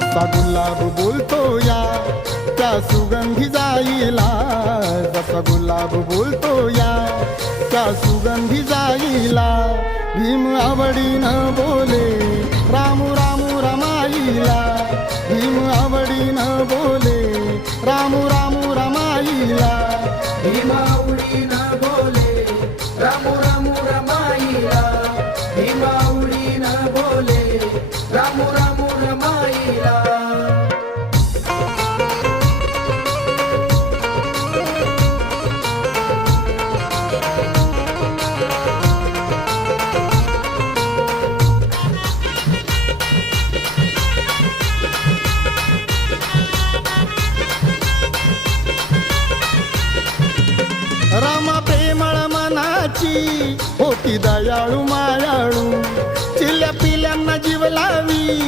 जसा गुलाब बोलतो या त्या सुगंधी जाईला, जसा गुलाब बोलतो या त्या सुगंधी जाईला. भीम आवडीनं बोले रामू रामू रमाईला, भीम आवडीनं बोले रामू रामू रमाईला. भीम आवडीनं बोले रामू रामू रमाईला, भीम आवडीनं बोले रामू रामू रमाईला. रामा प्रेमळ मनाची होती दयाळू मायाळू, चिल्या पिल्यांना जीव लावी